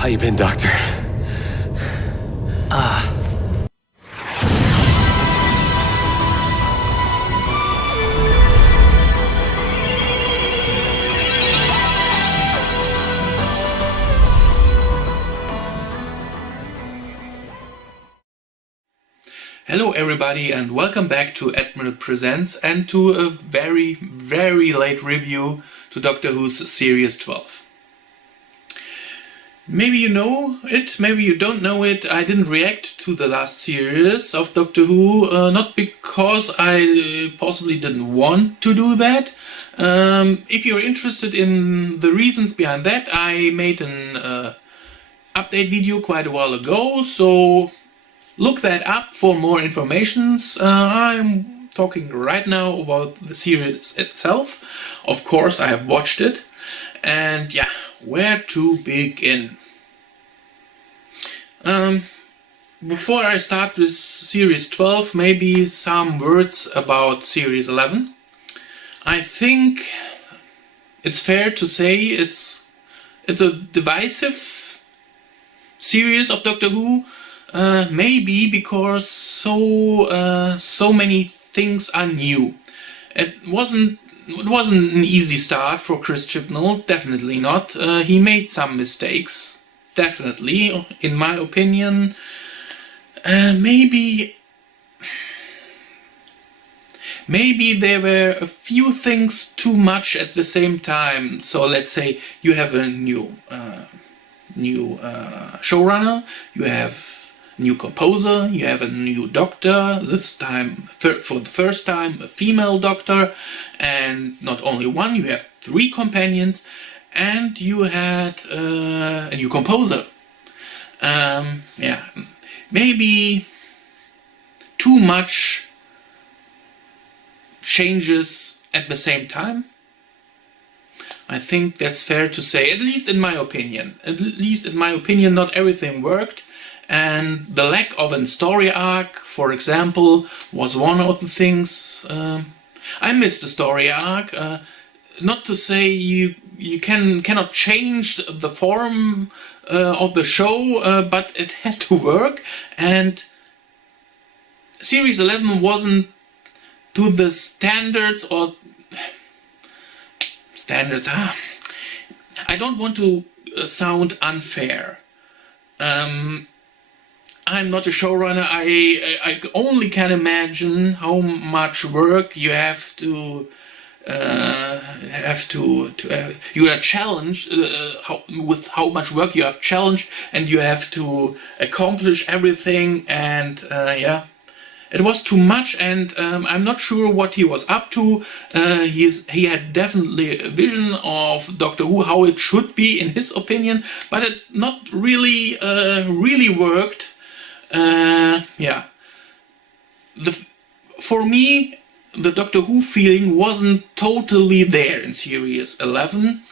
How you been, Doctor? Hello everybody and welcome back to ADmiral Presents and to a very, very late review to Doctor Who's Series 12. Maybe you know it, maybe you don't know it. I didn't react to the last series of Doctor Who, not because I possibly didn't want to do that. If you're interested in the reasons behind that, I made an update video quite a while ago, so look that up for more informations. I'm talking right now about the series itself. Of course, I have watched it. And yeah, where to begin? Before I start with Series 12, maybe some words about Series 11. I think it's fair to say it's a divisive series of Doctor Who. Maybe because so many things are new. It wasn't an easy start for Chris Chibnall, definitely not. He made some mistakes, definitely, in my opinion. Maybe there were a few things too much at the same time. So let's say you have a new showrunner, you have new composer, you have a new doctor, this time, for the first time, a female doctor, and not only one, you have 3 companions, and you had a new composer. Yeah, maybe too much changes at the same time. I think that's fair to say, at least in my opinion. At least in my opinion, not everything worked. And the lack of a story arc, for example, was one of the things. I missed the story arc. Not to say you cannot change the form of the show, but it had to work. And Series 11 wasn't to the standards or standards. I don't want to sound unfair. I'm not a showrunner. I only can imagine how much work you have to you are challenged with how much work you have challenged, and you have to accomplish everything. And yeah, it was too much, and I'm not sure what he was up to. He had definitely a vision of Doctor Who, how it should be in his opinion, but it not really worked. Yeah, for me, the Doctor Who feeling wasn't totally there in Series 11.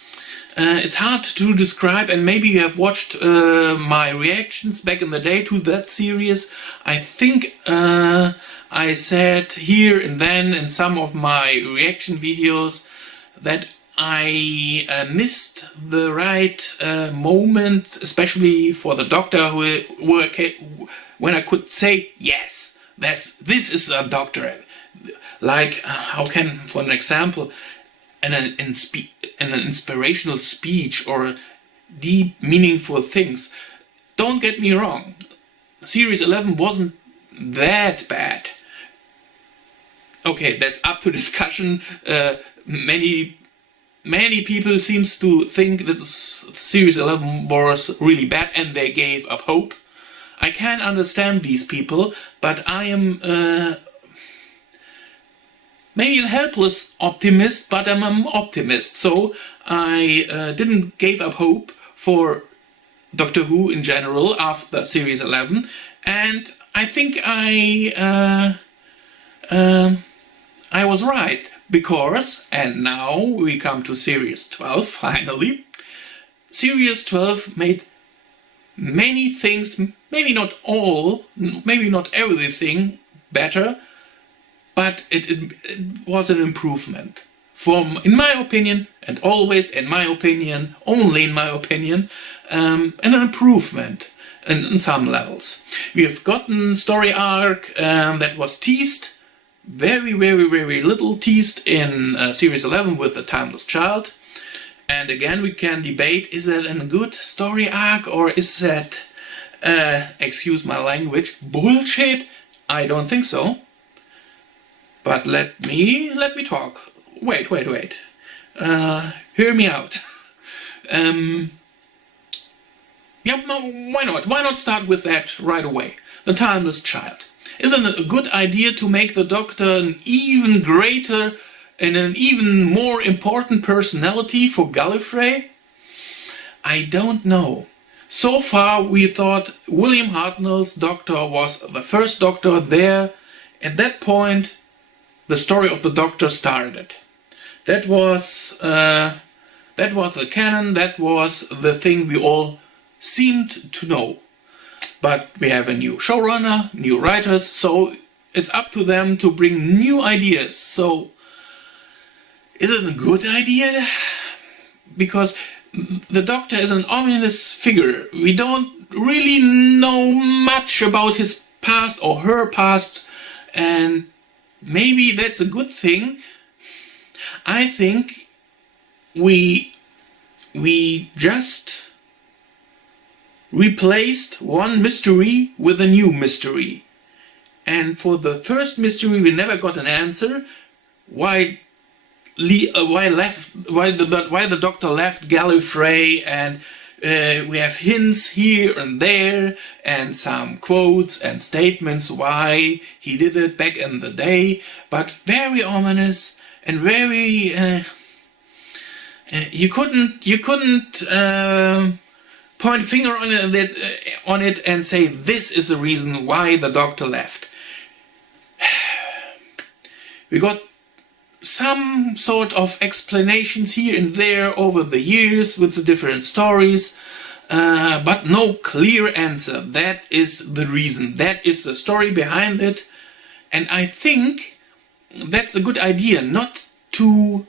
It's hard to describe, and maybe you have watched my reactions back in the day to that series. I think I said here and then in some of my reaction videos that I missed the right moment, especially for the Doctor, when I could say, yes, this is a Doctor. Like, how can, for an example, an inspirational speech or deep, meaningful things. Don't get me wrong, Series 11 wasn't that bad. Okay, that's up to discussion. Many people seems to think that Series 11 was really bad and they gave up hope. I can understand these people, but I am maybe a helpless optimist, but I'm an optimist. So I didn't give up hope for Doctor Who in general after Series 11, and I think I was right. Because, and now we come to Series 12, finally. Series 12 made many things, maybe not all, maybe not everything better, but it was an improvement in my opinion, and always in my opinion, only in my opinion, an improvement in some levels. We have gotten story arc that was teased, very little teased in Series 11 with The Timeless Child. And again, we can debate, is that a good story arc or is that, excuse my language, bullshit? I don't think so. But let me talk. Wait. Hear me out. Yeah, why not? Why not start with that right away? The Timeless Child. Isn't it a good idea to make the Doctor an even greater and an even more important personality for Gallifrey? I don't know. So far we thought William Hartnell's Doctor was the first Doctor there. At that point the story of the Doctor started. That was the canon, that was the thing we all seemed to know. But we have a new showrunner, new writers, so it's up to them to bring new ideas. So is it a good idea? Because the Doctor is an ominous figure. We don't really know much about his past or her past, and maybe that's a good thing. I think we just replaced one mystery with a new mystery. And for the first mystery we never got an answer. Why the Doctor left Gallifrey, and we have hints here and there and some quotes and statements why he did it back in the day, but very ominous and very you couldn't point a finger on it and say this is the reason why the Doctor left. We got some sort of explanations here and there over the years with the different stories, but no clear answer. That is the reason. That is the story behind it. And I think that's a good idea, not to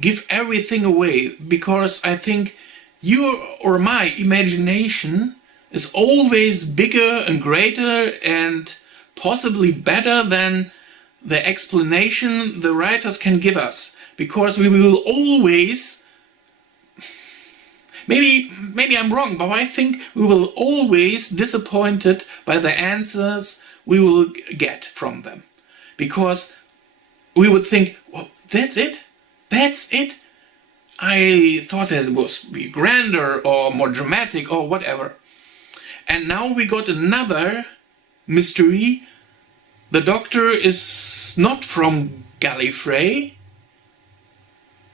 give everything away, because I think your or my imagination is always bigger and greater and possibly better than the explanation the writers can give us, because we will always, maybe I'm wrong, but I think we will always disappointed by the answers we will get from them, because we would think, well, that's it? I thought it was be grander or more dramatic or whatever. And now we got another mystery. The Doctor is not from Gallifrey.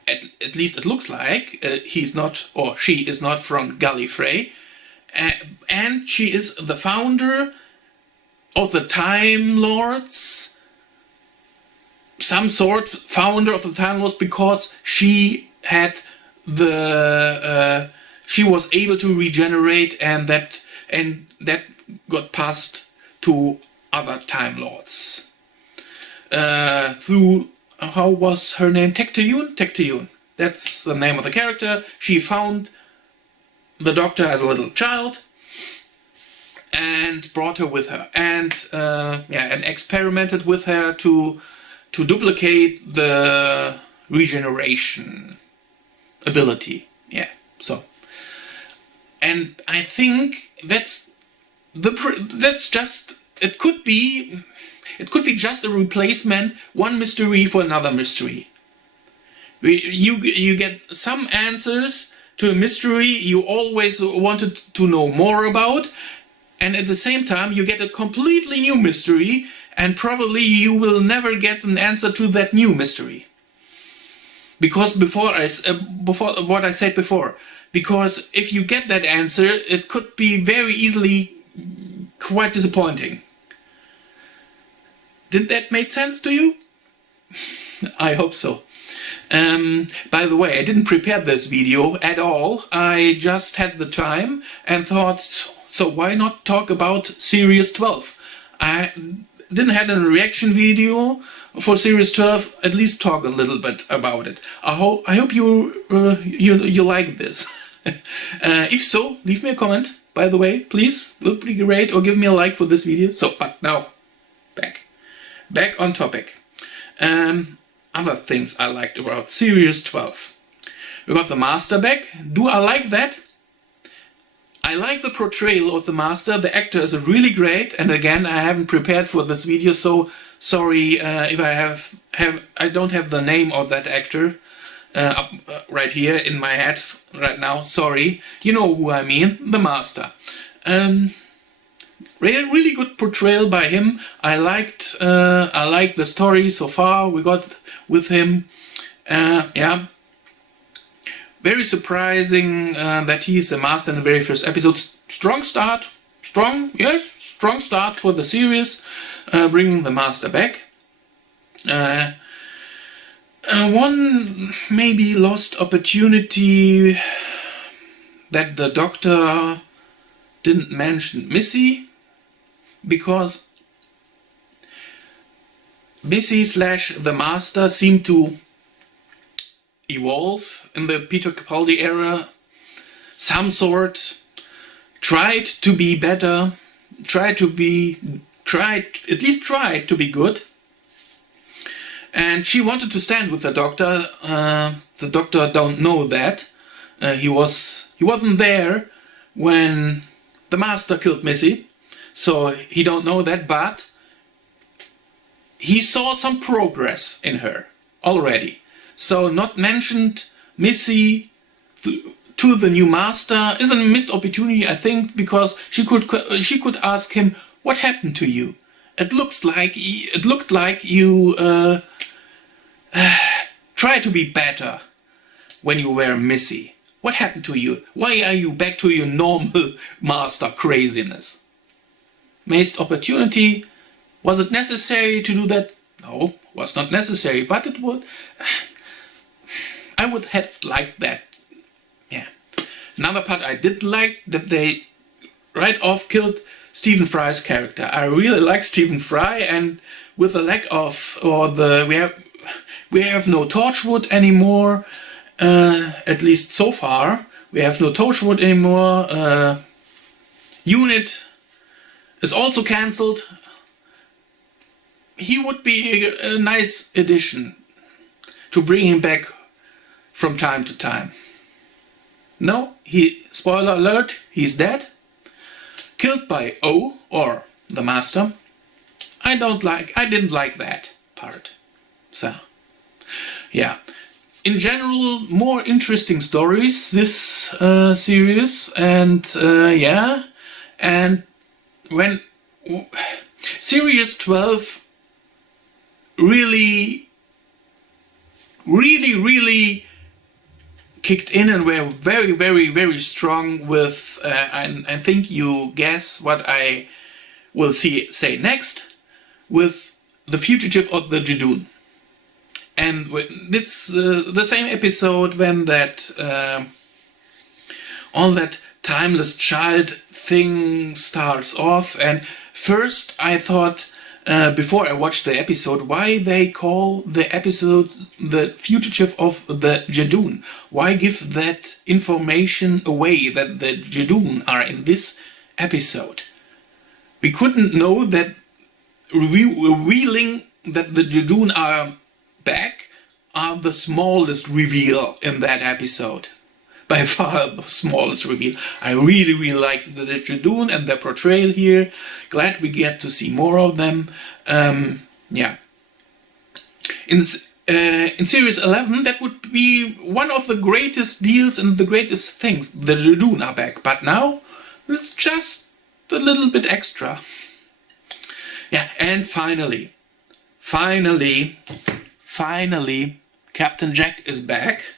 At least it looks like he's not, or she is not from Gallifrey. And she is the founder of the Time Lords. Some sort founder of the Time Lords, because she had she was able to regenerate, and that got passed to other Time Lords through, how was her name? Tecteun. That's the name of the character. She found the Doctor as a little child and brought her with her, and experimented with her to duplicate the regeneration ability. Yeah, so, and I think that's just, it could be just a replacement, one mystery for another mystery. You get some answers to a mystery you always wanted to know more about, and at the same time you get a completely new mystery, and probably you will never get an answer to that new mystery. Because before what I said before, because if you get that answer, it could be very easily quite disappointing. Did that make sense to you? I hope so. By the way, I didn't prepare this video at all. I just had the time and thought, so why not talk about Series 12? I didn't have a reaction video for Series 12, at least talk a little bit about it. I hope you like this. If so, leave me a comment, by the way, please. It would be great, or give me a like for this video. So, but now, back on topic. Other things I liked about Series 12. We got the Master back. Do I like that? I like the portrayal of the Master. The actor is really great, and again, I haven't prepared for this video, so sorry if I don't have the name of that actor up right here in my head right now. Sorry, you know who I mean, the Master. Really good portrayal by him. I liked the story so far we got with him. Yeah. Very surprising that he's a Master in the very first episode. Strong start for the series, bringing the Master back. One maybe lost opportunity that the Doctor didn't mention Missy, because Missy / the Master seemed to evolve in the Peter Capaldi era, tried to be better, tried to be good, and she wanted to stand with the Doctor. The Doctor don't know that. He wasn't there when the Master killed Missy, so he don't know that, but he saw some progress in her already. So not mentioned Missy to the new Master is a missed opportunity, I think, because she could ask him, what happened to you? It looked like you tried to be better when you were Missy. What happened to you? Why are you back to your normal Master craziness? Missed opportunity. Was it necessary to do that? No, was not necessary, but it would. I would have liked that. Yeah. Another part I did like, that they right off killed Stephen Fry's character. I really like Stephen Fry, and with the lack of, we have no Torchwood anymore. At least so far, we have no Torchwood anymore. Unit is also cancelled. He would be a nice addition to bring him back from time to time. No, spoiler alert, he's dead. Killed by O, or the Master. I didn't like that part. So, yeah. In general, more interesting stories this series, and yeah. And when Series 12 really kicked in and were very strong with, I think you guess what I will say next, with The Fugitive of the Jadoon. And it's the same episode when that all that timeless child thing starts off, and first I thought, before I watched the episode, why they call the episode The Fugitive of the Jadoon? Why give that information away, that the Jadoon are in this episode? We couldn't know that revealing that the Jadoon are back are the smallest reveal in that episode. By far the smallest reveal. I really liked the Jadoon and their portrayal here. Glad we get to see more of them. Yeah. In Series 11, that would be one of the greatest deals and the greatest things. The Jadoon are back, but now it's just a little bit extra. Yeah, and finally, Captain Jack is back.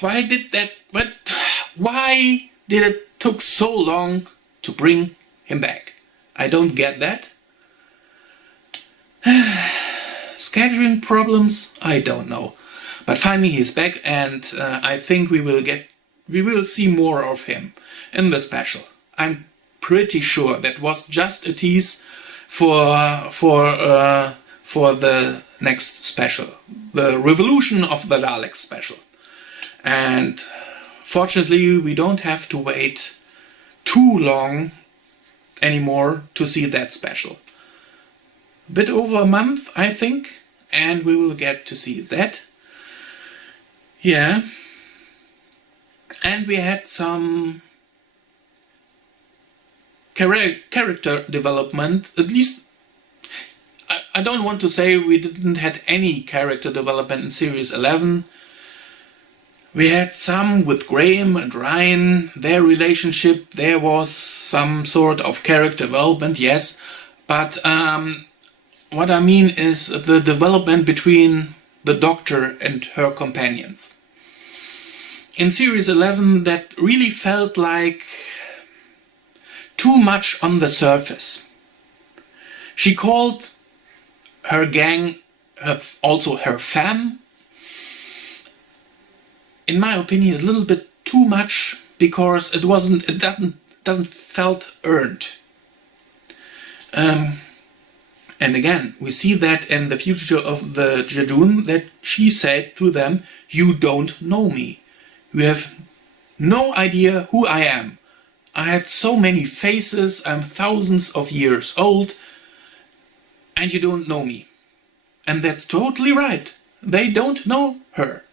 Why did it took so long to bring him back? I don't get that. Scheduling problems? I don't know. But finally he's back, and I think we will see more of him in the special. I'm pretty sure that was just a tease for for the next special, the Revolution of the Daleks special. And fortunately we don't have to wait too long anymore to see that special. A bit over a month, I think, and we will get to see that. Yeah. And we had some character development, at least. I don't want to say we didn't have any character development in Series 11. We had some with Graham and Ryan, their relationship, there was some sort of character development, yes. But what I mean is the development between the Doctor and her companions. In Series 11 that really felt like too much on the surface. She called her gang, also her fam, in my opinion a little bit too much, because it doesn't felt earned. And again, we see that in the future of the Jadoon, that she said to them, "You don't know me. You have no idea who I am. I had so many faces, I'm thousands of years old, and you don't know me." And that's totally right. They don't know her.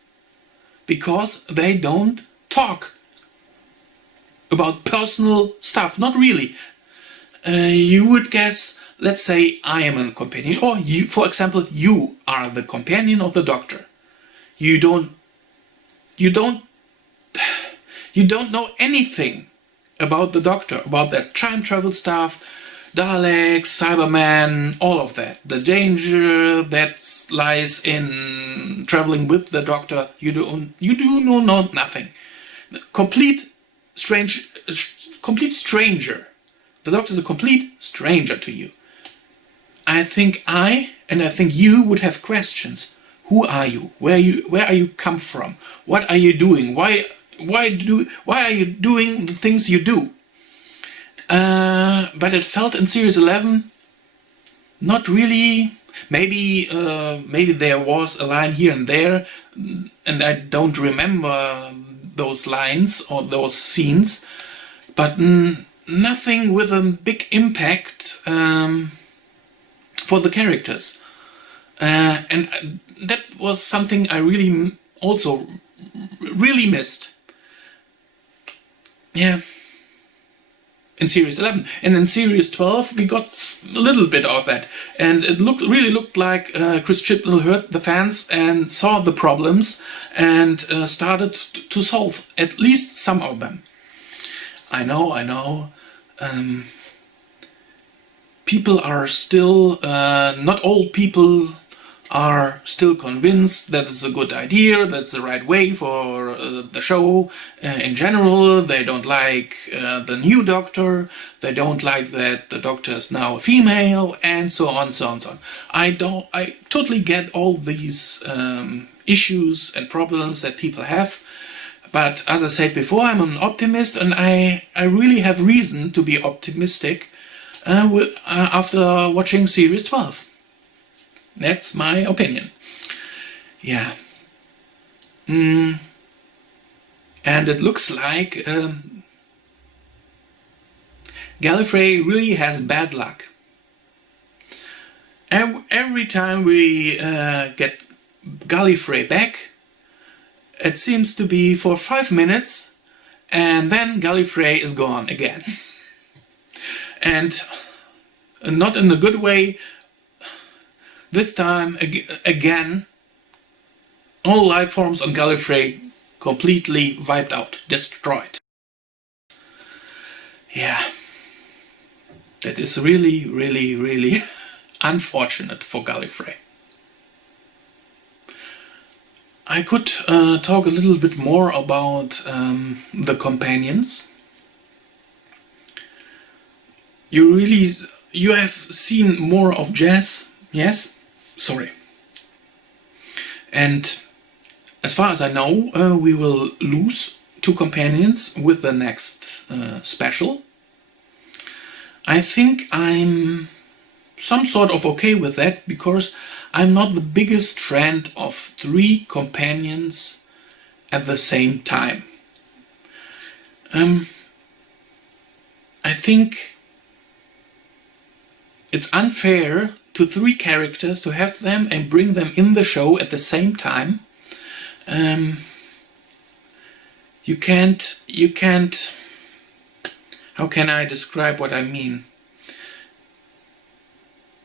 Because they don't talk about personal stuff. Not really. You would guess, let's say I am a companion, or you, for example, you are the companion of the Doctor. You don't know anything about the Doctor, about that time travel stuff, Daleks, Cybermen, all of that. The danger that lies in traveling with the Doctor, you do know nothing. Complete stranger. The Doctor is a complete stranger to you. I think you would have questions. Who are you? Where are you come from? What are you doing? Why are you doing the things you do? But it felt in Series 11 not really. Maybe there was a line here and there, and I don't remember those lines or those scenes, but nothing with a big impact for the characters. And that was something I really also really missed. Yeah. In Series 11. And in Series 12 we got a little bit of that. And it really looked like Chris Chibnall heard the fans and saw the problems and started to solve at least some of them. I know. People are still, not all people are still convinced that it's a good idea, that's the right way for the show. In general, they don't like the new Doctor, they don't like that the Doctor is now a female, and so on, so on, so on. I totally get all these issues and problems that people have, but as I said before, I'm an optimist, and I really have reason to be optimistic after watching Series 12. That's my opinion. Yeah. And it looks like Gallifrey really has bad luck. Every time we get Gallifrey back, it seems to be for 5 minutes, and then Gallifrey is gone again. And not in a good way. This time, again, all life forms on Gallifrey completely wiped out, destroyed. Yeah, that is really, really, really unfortunate for Gallifrey. I could talk a little bit more about the companions. You have seen more of Jazz, yes? Sorry. And as far as I know, we will lose 2 companions with the next special. I think I'm some sort of okay with that, because I'm not the biggest friend of 3 companions at the same time. I think it's unfair to 3 characters to have them and bring them in the show at the same time. You can't, how can I describe what I mean?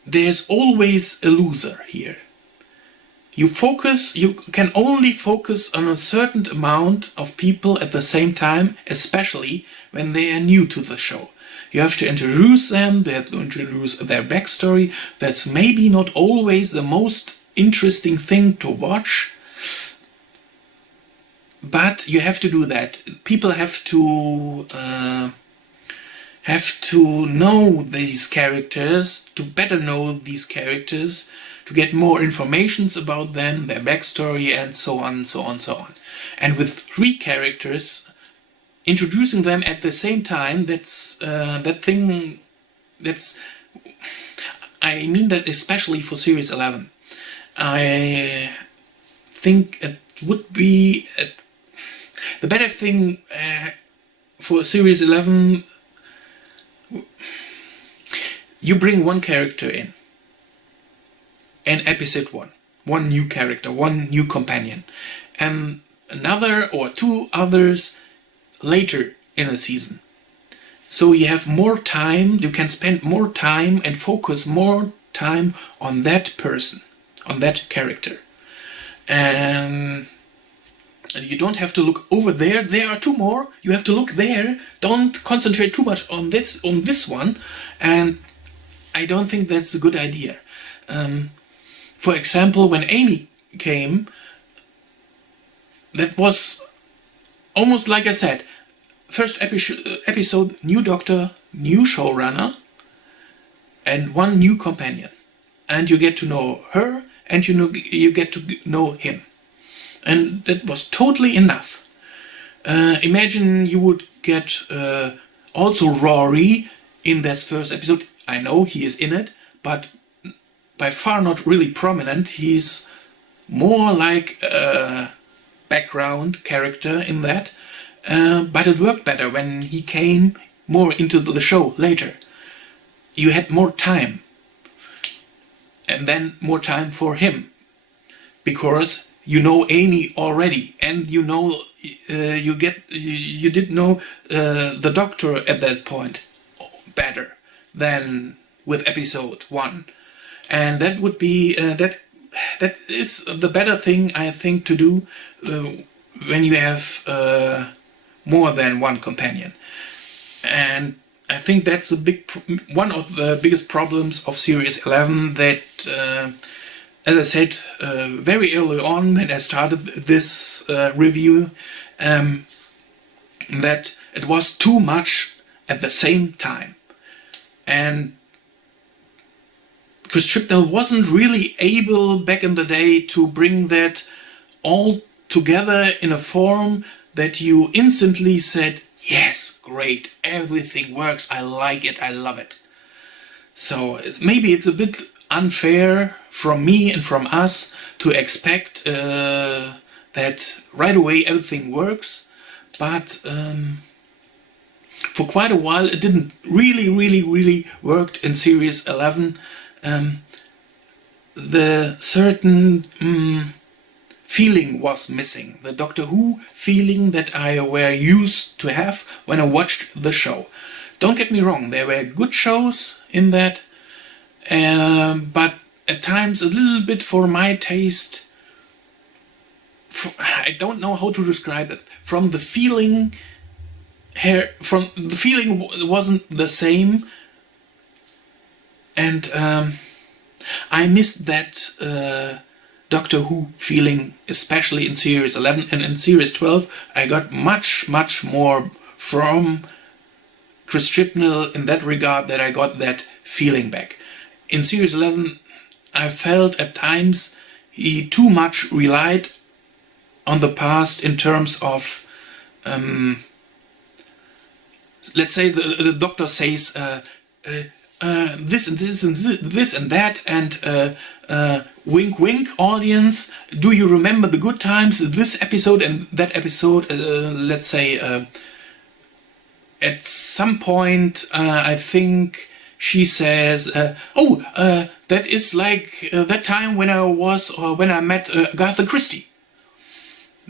There's always a loser here. You can only focus on a certain amount of people at the same time, especially when they are new to the show. You have to introduce them, they have to introduce their backstory. That's maybe not always the most interesting thing to watch, but you have to do that. People have to know these characters, to better know these characters, to get more informations about them, their backstory, and so on, so on, so on. And with 3 characters, introducing them at the same time, I mean that especially for Series 11. I think it would be the better thing for Series 11. You bring 1 character in episode 1. 1 new character, 1 new companion. And another or 2 others later in a season. So you have more time, you can spend more time and focus more time on that person, on that character. And you don't have to look over there. There are 2 more. You have to look there. Don't concentrate too much on this one. And I don't think that's a good idea. For example, when Amy came, that was almost like I said, first episode, new doctor, new showrunner, and 1 new companion. And you get to know her, and you get to know him. And that was totally enough. Imagine you would get also Rory in this first episode. I know he is in it, but by far not really prominent. He's more like a background character in that. But it worked better when he came more into the show later. You had more time. And then more time for him. Because you know Amy already, and you know you did know the doctor at that point better than with episode 1, and that would be that is the better thing, I think, to do when you have more than 1 companion. And I think that's one of the biggest problems of Series 11, that as I said very early on when I started this review, that it was too much at the same time. And Chris Chibnall wasn't really able back in the day to bring that all together in a form that you instantly said, yes, great, everything works, I like it, I love it. So maybe it's a bit unfair from me and from us to expect that right away everything works, but for quite a while it didn't really worked in Series 11. The certain feeling was missing, the Doctor Who feeling that I were used to have when I watched the show. Don't get me wrong, there were good shows in that, but at times a little bit for my taste, I don't know how to describe it, from the feeling wasn't the same, and I missed that Doctor Who feeling, especially in Series 11, and in Series 12 I got much more from Chris Chibnall in that regard, that I got that feeling back. In Series 11 I felt at times he too much relied on the past in terms of let's say the Doctor says this and this and this and that, and wink wink audience, do you remember the good times, this episode and that episode? Let's say at some point I think she says, that is like that time when I met Agatha Christie.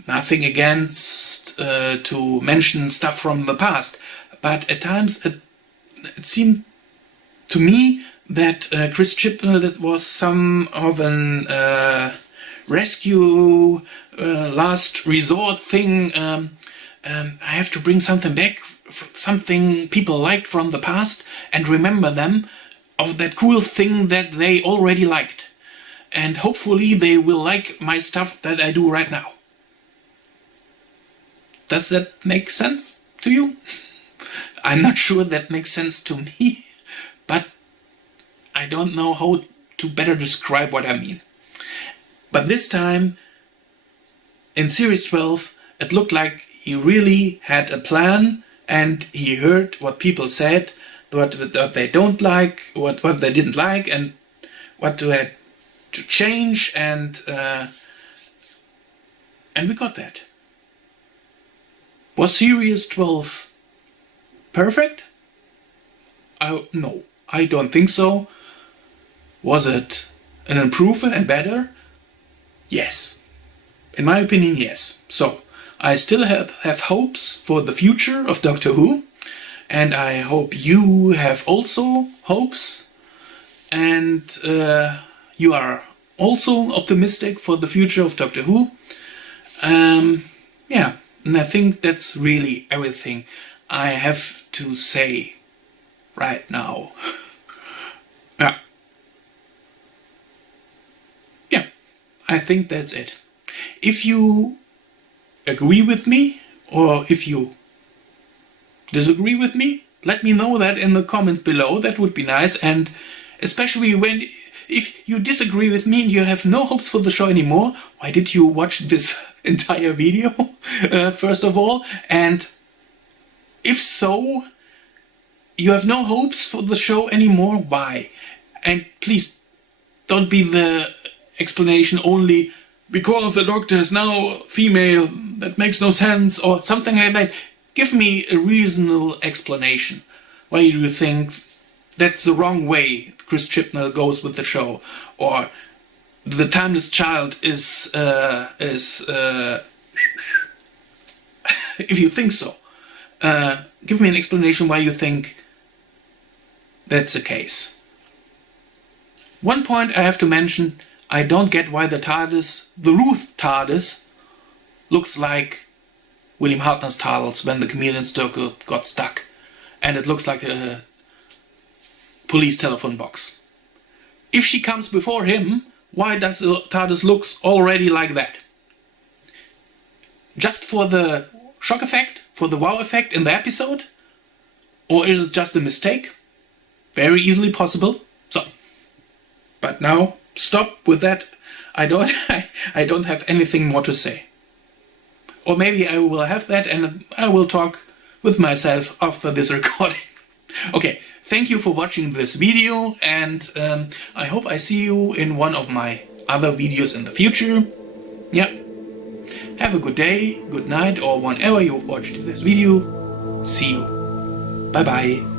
Nothing against to mention stuff from the past, but at times it seemed to me that Chris Chibnall, that was some of an rescue last resort thing. I have to bring something back, something people liked from the past, and remember them of that cool thing that they already liked. And hopefully they will like my stuff that I do right now. Does that make sense to you? I'm not sure that makes sense to me, but I don't know how to better describe what I mean. But this time, in Series 12, it looked like he really had a plan, and he heard what people said, what they don't like, what they didn't like, and what to have to change, and we got that. Was Series 12 perfect? No, I don't think so. Was it an improvement and better? Yes. In my opinion, yes. So, I still have hopes for the future of Doctor Who, and I hope you have also hopes, and you are also optimistic for the future of Doctor Who. Yeah, and I think that's really everything I have to say right now. Yeah, I think that's it. If you agree with me, or if you disagree with me, let me know that in the comments below. That would be nice. And especially if you disagree with me and you have no hopes for the show anymore, why did you watch this entire video, first of all? And if so, you have no hopes for the show anymore, why? And please don't be the explanation only because the Doctor is now female, that makes no sense, or something like that. Give me a reasonable explanation. Why do you think that's the wrong way Chris Chibnall goes with the show? Or the timeless child is if you think so, give me an explanation why you think that's the case. One point I have to mention, I don't get why the TARDIS, the Ruth TARDIS, looks like William Hartnell's TARDIS when the Chameleon Circle got stuck, and it looks like a police telephone box. If she comes before him, why does the TARDIS looks already like that? Just for the shock effect, for the wow effect in the episode? Or is it just a mistake? Very easily possible. So, but now stop with that. I don't have anything more to say. Or maybe I will have that and I will talk with myself after this recording. Okay, thank you for watching this video, and I hope I see you in one of my other videos in the future. Yeah. Have a good day, good night, or whenever you've watched this video. See you. Bye bye.